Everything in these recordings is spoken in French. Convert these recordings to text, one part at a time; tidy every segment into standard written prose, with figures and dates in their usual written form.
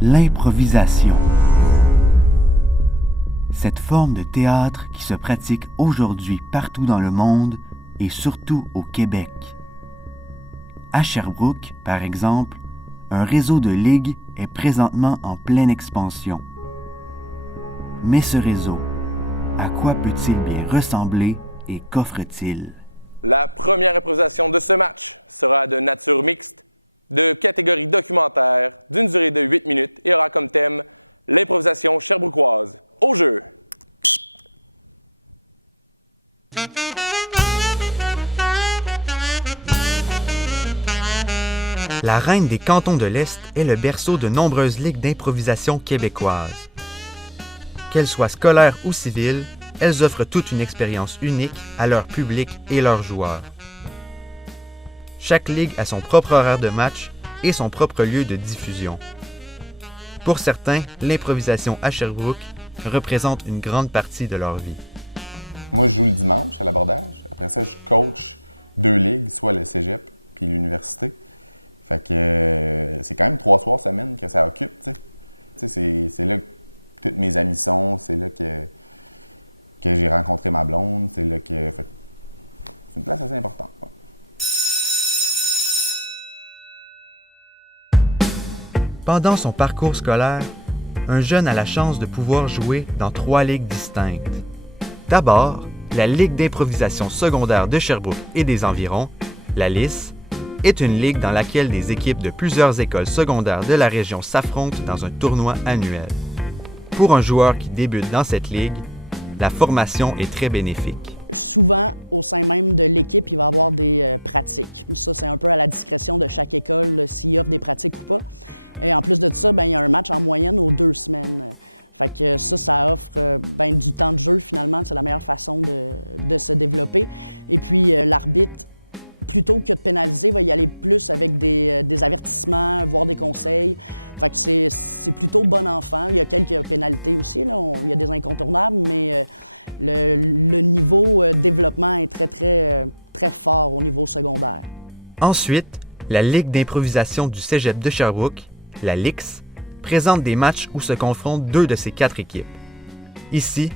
l'improvisation. Cette forme de théâtre qui se pratique aujourd'hui partout dans le monde et surtout au Québec. À Sherbrooke, par exemple, un réseau de ligues est présentement en pleine expansion. Mais ce réseau, à quoi peut-il bien ressembler et qu'offre-t-il? La première improvisation de ce match sera de nature mixte, de catégorie documentaire, d'une durée de 8 minutes et aura comme thème l'improvisation sherbrookoise. Au jeu! La Reine des Cantons de l'Est est le berceau de nombreuses ligues d'improvisation québécoises. Qu'elles soient scolaires ou civiles, elles offrent toute une expérience unique à leur public et leurs joueurs. Chaque ligue a son propre horaire de match et son propre lieu de diffusion. Pour certains, l'improvisation à Sherbrooke représente une grande partie de leur vie. Moi, je joue le dimanche à l'abordage. Après ça, je coach 2 ligues, soit le cégep puis l'université. Fait que c'est quand même 3 soirs semaine que ça occupe, tu sais. C'est là que tous mes amis sont, c'est là que j'ai rencontré ma blonde, c'est là que... c'est une place assez importante. Ouais. Pendant son parcours scolaire, un jeune a la chance de pouvoir jouer dans 3 ligues distinctes. D'abord, la Ligue d'improvisation secondaire de Sherbrooke et des environs, la LIS, est une ligue dans laquelle des équipes de plusieurs écoles secondaires de la région s'affrontent dans un tournoi annuel. Pour un joueur qui débute dans cette ligue, la formation est très bénéfique. Souvent, au sein même de l'équipe, il va y avoir des pratiques. Ça, c'est un peu à la discrétion de chaque école s'il offre des pratiques ou pas. Et en plus de ça, il y a un match en moyenne aux 2 semaines. Fait que ça offre du temps de jeu finalement. C'est la meilleure façon de se développer. Et puis l'arbitre, plutôt que de pénaliser, va y aller plus avec des avertissements, voire des conseils. Fait que c'est plutôt bon enfant. Il y a quelques pénalités aussi, là. Il y a des incontournables, mais le niveau développement est très fort au niveau secondaire. Ensuite, la Ligue d'improvisation du cégep de Sherbrooke, la LIX, présente des matchs où se confrontent 2 de ces 4 équipes. Ici,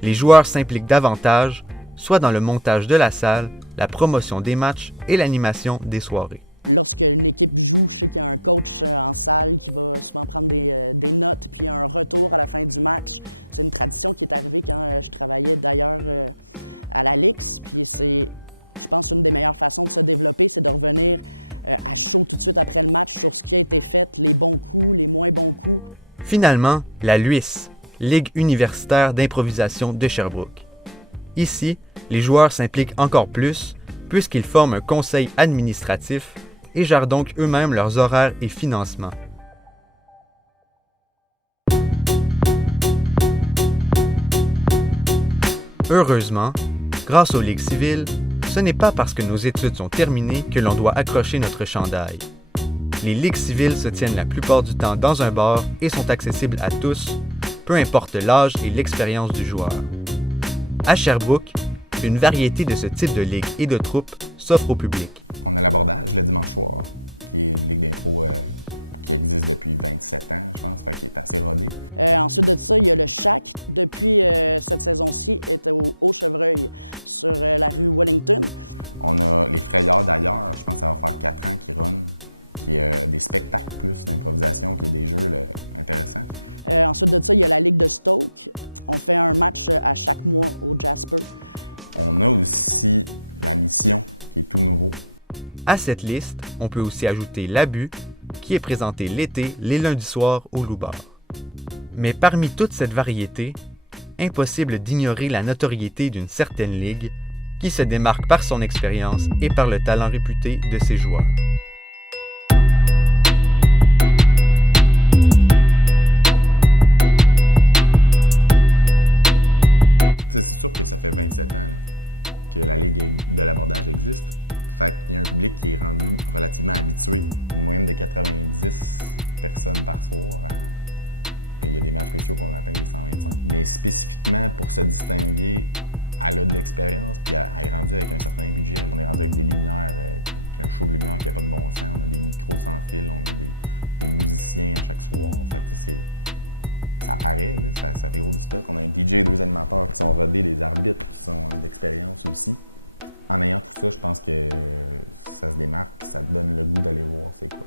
les joueurs s'impliquent davantage, soit dans le montage de la salle, la promotion des matchs et l'animation des soirées. Lorsqu'une équipe joue, je sais qu'il y a un coach en salle qui va souvent prendre des notes, puis un retour à la fin du match. C'est une tradition qui est arrivée quand je travaillais d'ailleurs à la LIX, puis c'est, je pense, une des meilleures façons de se développer, c'est de revenir à chaud tout de suite après le match sur ce qui a été fait, les bons coups, les moins bons coups. Finalement, la LUIS, Ligue universitaire d'improvisation de Sherbrooke. Ici, les joueurs s'impliquent encore plus puisqu'ils forment un conseil administratif et gèrent donc eux-mêmes leurs horaires et financements. Heureusement, grâce aux ligues civiles, ce n'est pas parce que nos études sont terminées que l'on doit accrocher notre chandail. Les ligues civiles se tiennent la plupart du temps dans un bar et sont accessibles à tous, peu importe l'âge et l'expérience du joueur. À Sherbrooke, une variété de ce type de ligue et de troupes s'offre au public. On a l'abordage le dimanche soir, qui est une ligue d'impro qui existe depuis 27 ans, je pense, qui est assez rodée. Ensuite de ça, il y a le Shack. Depuis cette saison-ci, est au Haut-Chevreuil, sur la rue Wellington. On a les Frayeurs d'ailleurs, je pense que ça va faire 4 ans qu'ils run, qui est des spectacles plus d'improvisation, qui est des jeux intéressants. Ensuite de ça, il y a la Ligue de Stoke. On fait un match à chaque mois au Jasper. On a aussi la Mission, qui est tout nouveau. À cette liste, on peut aussi ajouter l'Abus, qui est présenté l'été, les lundis soirs au Loup-Bar. Mais parmi toute cette variété, impossible d'ignorer la notoriété d'une certaine ligue qui se démarque par son expérience et par le talent réputé de ses joueurs. C'est sûr que ça fait 27 ans là, que la Ligue de l'abordage existe. Fait qu'il y a un public qui est rendu relativement habitué. Une moyenne de 90 personnes par soir. Il y a des matchs spéciaux qu'on atteint les 125. Mais spécifiquement pour se distinguer, elle a de l'expérience puis elle est rendue avec un certain budget. On est rendu avec des lumières, un show de lumière qui n'a pas de bon sens. On a des micros sans fil, on a des musiciens à chaque soir. Fait que ça apparaît, là, ça fait gros du stock. On a un DJ et 2 animateurs qui sont rodés, des arbitres qui sont d'expérience aussi. En ayant tout ça, je pense que ça se démarque et ça te donne le goût d'aller voir c'est quoi.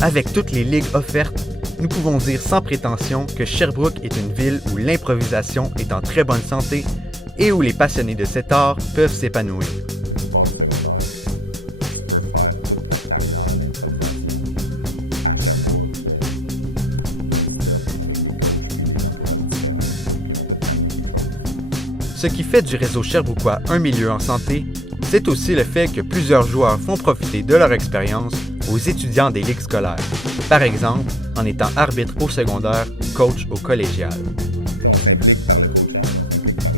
Avec toutes les ligues offertes, nous pouvons dire sans prétention que Sherbrooke est une ville où l'improvisation est en très bonne santé et où les passionnés de cet art peuvent s'épanouir. Tu pars du secondaire, tu peux faire toute ta carrière d'improvisation à Sherbrooke, non-stop, avec des coachs et des entourages différents, puis ils vont tous t'amener quelque chose. Ce qui fait du réseau sherbrookois un milieu en santé, c'est aussi le fait que plusieurs joueurs font profiter de leur expérience aux étudiants des ligues scolaires. Par exemple, en étant arbitre au secondaire ou coach au collégial. T'sais, on s'implique par le coachage, on s'implique par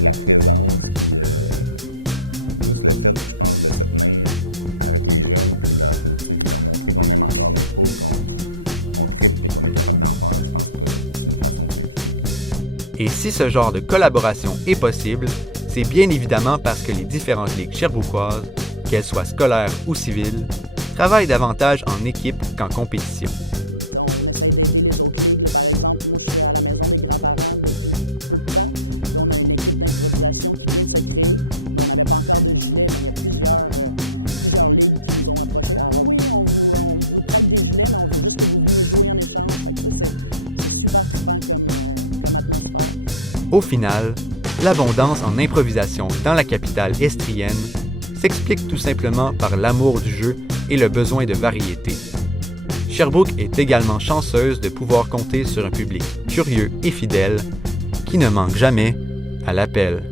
la présence, puis juste le fait, je pense, de se tenir avec les jeunes, puis de leur montrer qu'on aime encore l'impro, qu'on trippe et qu'on est capable d'en faire, je pense que c'est une façon de s'impliquer. Et si ce genre de collaboration est possible, c'est bien évidemment parce que les différentes ligues sherbrookoises, qu'elles soient scolaires ou civiles, travaillent davantage en équipe qu'en compétition. On essaye d'aider les autres ligues. Là, par exemple, moi, je suis à la maison des grands-parents depuis peu de temps. Puis on a une équipe d'improvisation qui vient de se créer, mais on n'avait pas encore de gilet. Mais il y a plusieurs ligues qui nous ont approchés. « Ah oui, on vous prête des gilets, mais on veut juste que vous veniez jouer en échange. » Fait que ça, c'est super trippant comme atmosphère. Au final, l'abondance en improvisation dans la capitale estrienne s'explique tout simplement par l'amour du jeu et le besoin de variété. Sherbrooke est également chanceuse de pouvoir compter sur un public curieux et fidèle qui ne manque jamais à l'appel.